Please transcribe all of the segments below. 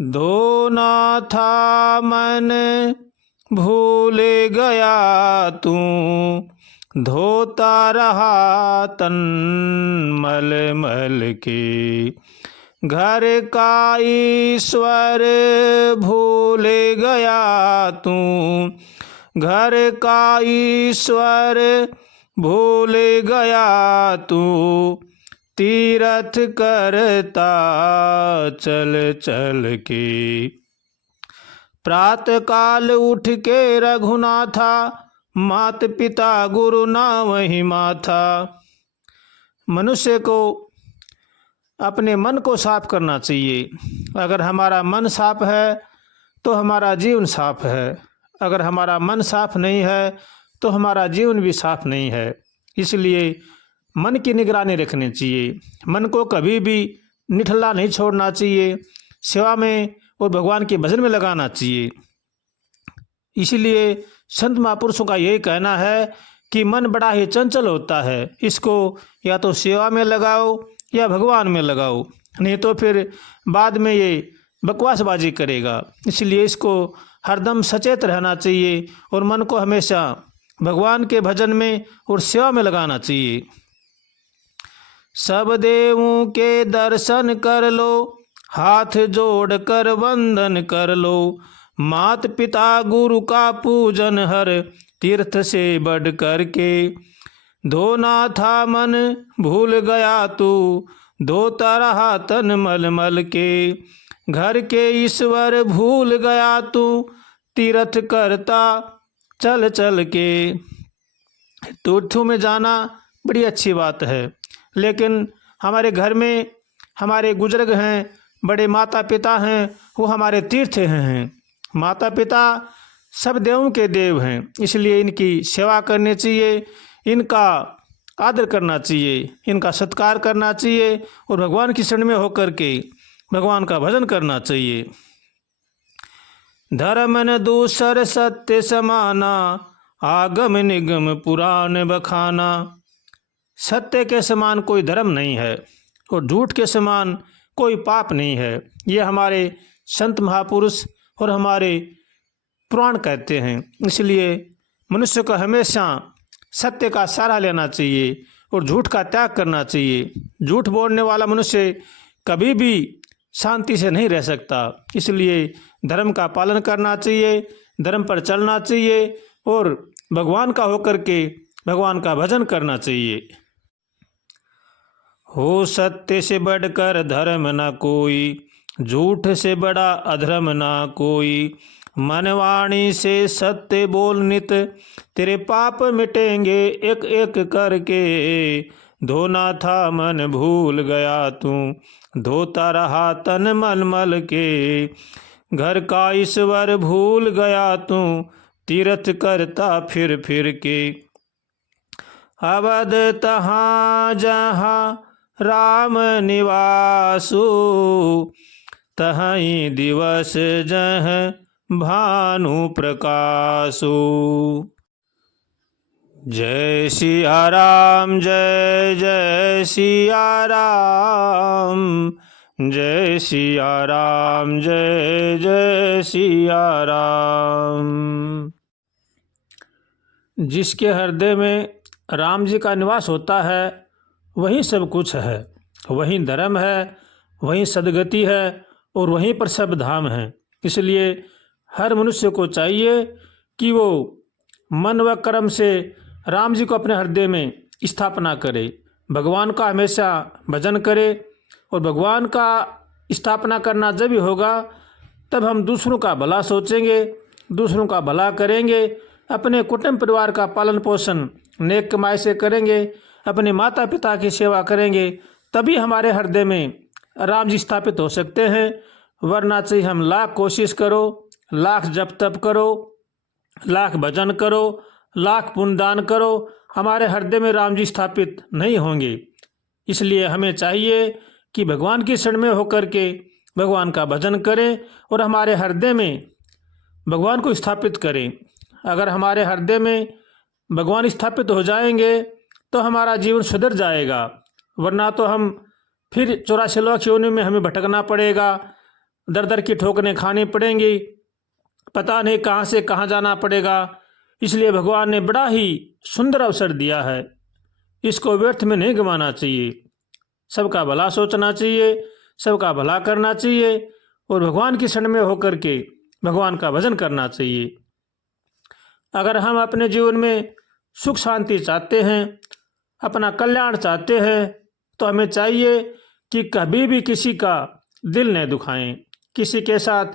धोना था मन भूल गया तू, धोता रहा तन मल मल के। घर का ईश्वर भूल गया तू, घर का ईश्वर भूल गया तू। तीरथ करता चल चल के। प्रातः काल उठ के रघुनाथा, मात पिता गुरु ना वही माथा। मनुष्य को अपने मन को साफ करना चाहिए। अगर हमारा मन साफ है तो हमारा जीवन साफ है। अगर हमारा मन साफ नहीं है तो हमारा जीवन भी साफ नहीं है। इसलिए मन की निगरानी रखनी चाहिए। मन को कभी भी निठल्ला नहीं छोड़ना चाहिए। सेवा में और भगवान के भजन में लगाना चाहिए। इसलिए संत महापुरुषों का यही कहना है कि मन बड़ा ही चंचल होता है, इसको या तो सेवा में लगाओ या भगवान में लगाओ, नहीं तो फिर बाद में ये बकवासबाजी करेगा। इसलिए इसको हरदम सचेत रहना चाहिए और मन को हमेशा भगवान के भजन में और सेवा में लगाना चाहिए। सब देवों के दर्शन कर लो, हाथ जोड़ कर वंदन कर लो। मात पिता गुरु का पूजन हर तीर्थ से बढ़ कर के। धोना था मन भूल गया तू, धोता रहा तन मल मल के। घर के ईश्वर भूल गया तू, तीर्थ करता चल चल के। तीर्थों में जाना बड़ी अच्छी बात है, लेकिन हमारे घर में हमारे बुजुर्ग हैं, बड़े माता पिता हैं, वो हमारे तीर्थ हैं। माता पिता सब देवों के देव हैं, इसलिए इनकी सेवा करनी चाहिए, इनका आदर करना चाहिए, इनका सत्कार करना चाहिए और भगवान की शरण में होकर के भगवान का भजन करना चाहिए। धर्म न दूसर सत्य समाना, आगम निगम पुराण बखाना। सत्य के समान कोई धर्म नहीं है और झूठ के समान कोई पाप नहीं है। ये हमारे संत महापुरुष और हमारे पुराण कहते हैं। इसलिए मनुष्य को हमेशा सत्य का सहारा लेना चाहिए और झूठ का त्याग करना चाहिए। झूठ बोलने वाला मनुष्य कभी भी शांति से नहीं रह सकता। इसलिए धर्म का पालन करना चाहिए, धर्म पर चलना चाहिए और भगवान का होकर के भगवान का भजन करना चाहिए। हो सत्य से बढ़कर धर्म न कोई, झूठ से बड़ा अधर्म ना कोई। मनवाणी से सत्य बोल नित, तेरे पाप मिटेंगे एक एक करके। धोना था मन भूल गया तू, धोता रहा तन मल मल के। घर का ईश्वर भूल गया तू, तीर्थ करता फिर फिर के। अवध तहाँ जहाँ राम निवासु, तहीं दिवस जह भानु प्रकाशु। जय सिया राम जय जय सिया राम, जय सिया राम जय जय सिया राम। जिसके हृदय में राम जी का निवास होता है वहीं सब कुछ है, वहीं धर्म है, वहीं सद्गति है और वहीं पर सब धाम है। इसलिए हर मनुष्य को चाहिए कि वो मन व कर्म से राम जी को अपने हृदय में स्थापना करे, भगवान का हमेशा भजन करे। और भगवान का स्थापना करना जब भी होगा तब हम दूसरों का भला सोचेंगे, दूसरों का भला करेंगे, अपने कुटुंब परिवार का पालन पोषण नेक कमाई से करेंगे, अपने माता पिता की सेवा करेंगे, तभी हमारे हृदय में राम जी स्थापित हो सकते हैं। वरना चाहिए हम लाख कोशिश करो, लाख जप तप करो, लाख भजन करो, लाख पुण्य दान करो, हमारे हृदय में राम जी स्थापित नहीं होंगे। इसलिए हमें चाहिए कि भगवान की शरण में होकर के भगवान का भजन करें और हमारे हृदय में भगवान को स्थापित करें। अगर हमारे हृदय में भगवान स्थापित हो जाएंगे तो हमारा जीवन सुधर जाएगा, वरना तो हम फिर 84 लाख योनि में हमें भटकना पड़ेगा, दर दर की ठोकरें खानी पड़ेंगी, पता नहीं कहाँ से कहाँ जाना पड़ेगा। इसलिए भगवान ने बड़ा ही सुंदर अवसर दिया है, इसको व्यर्थ में नहीं गंवाना चाहिए। सबका भला सोचना चाहिए, सबका भला करना चाहिए और भगवान की शरण में होकर के भगवान का भजन करना चाहिए। अगर हम अपने जीवन में सुख शांति चाहते हैं, अपना कल्याण चाहते हैं, तो हमें चाहिए कि कभी भी किसी का दिल न दुखाएं, किसी के साथ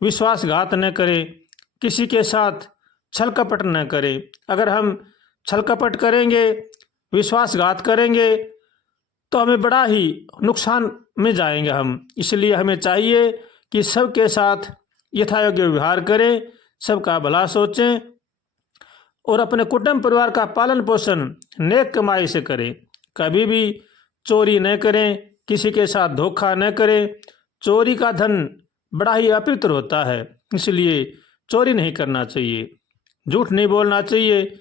विश्वासघात न करें, किसी के साथ छल कपट न करें। अगर हम छल कपट करेंगे, विश्वासघात करेंगे, तो हमें बड़ा ही नुकसान में जाएंगे हम। इसलिए हमें चाहिए कि सबके साथ यथायोग्य व्यवहार करें, सबका भला सोचें और अपने कुटुंब परिवार का पालन पोषण नेक कमाई से करें। कभी भी चोरी न करें, किसी के साथ धोखा न करें। चोरी का धन बड़ा ही अपवित्र होता है, इसलिए चोरी नहीं करना चाहिए, झूठ नहीं बोलना चाहिए।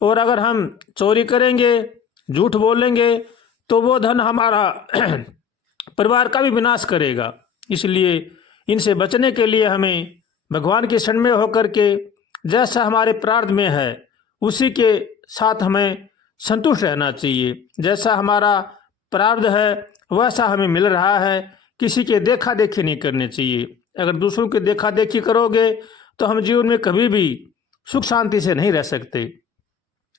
और अगर हम चोरी करेंगे, झूठ बोलेंगे, तो वो धन हमारा परिवार का भी विनाश करेगा। इसलिए इनसे बचने के लिए हमें भगवान की शरण में होकर के जैसा हमारे प्रारब्ध में है उसी के साथ हमें संतुष्ट रहना चाहिए। जैसा हमारा प्रारब्ध है वैसा हमें मिल रहा है, किसी के देखा देखी नहीं करनी चाहिए। अगर दूसरों की देखा देखी करोगे तो हम जीवन में कभी भी सुख शांति से नहीं रह सकते।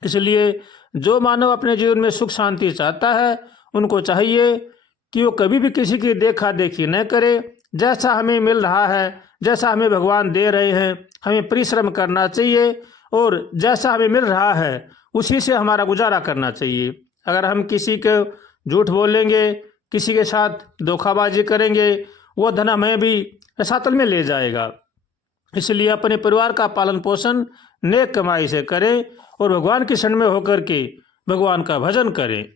इसलिए जो मानव अपने जीवन में सुख शांति चाहता है, उनको चाहिए कि वो कभी भी किसी की देखा देखी न करे। जैसा हमें मिल रहा है, जैसा हमें भगवान दे रहे हैं, हमें परिश्रम करना चाहिए और जैसा हमें मिल रहा है उसी से हमारा गुजारा करना चाहिए। अगर हम किसी को झूठ बोलेंगे, किसी के साथ धोखाबाजी करेंगे, वो धन हमें भी रसातल में ले जाएगा। इसलिए अपने परिवार का पालन पोषण नेक कमाई से करें और भगवान की शरण में होकर के भगवान का भजन करें।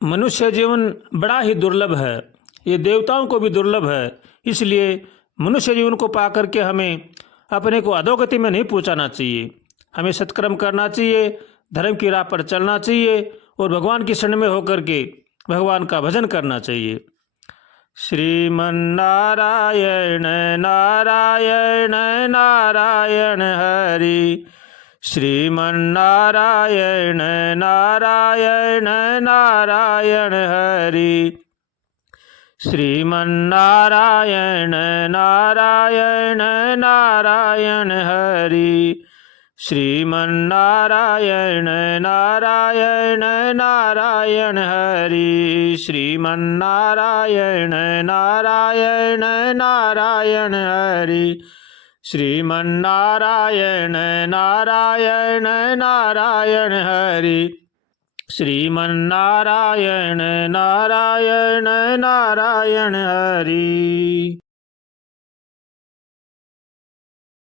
मनुष्य जीवन बड़ा ही दुर्लभ है, ये देवताओं को भी दुर्लभ है। इसलिए मनुष्य जीवन को पाकर के हमें अपने को अधोगति में नहीं पहुंचाना चाहिए। हमें सत्कर्म करना चाहिए, धर्म की राह पर चलना चाहिए और भगवान की शरण में होकर के भगवान का भजन करना चाहिए। श्रीमन्नारायण नारायण नारायण हरि, श्रीमन्नारायण नारायण नारायण हरि, श्रीमन्नारायण नारायण नारायण हरि, श्रीमन्नारायण नारायण नारायण हरि, श्रीमन्नारायण नारायण नारायण हरि, श्रीमन्नारायण नारायण नारायण हरि, श्रीमन्नारायण नारायण नारायण हरि।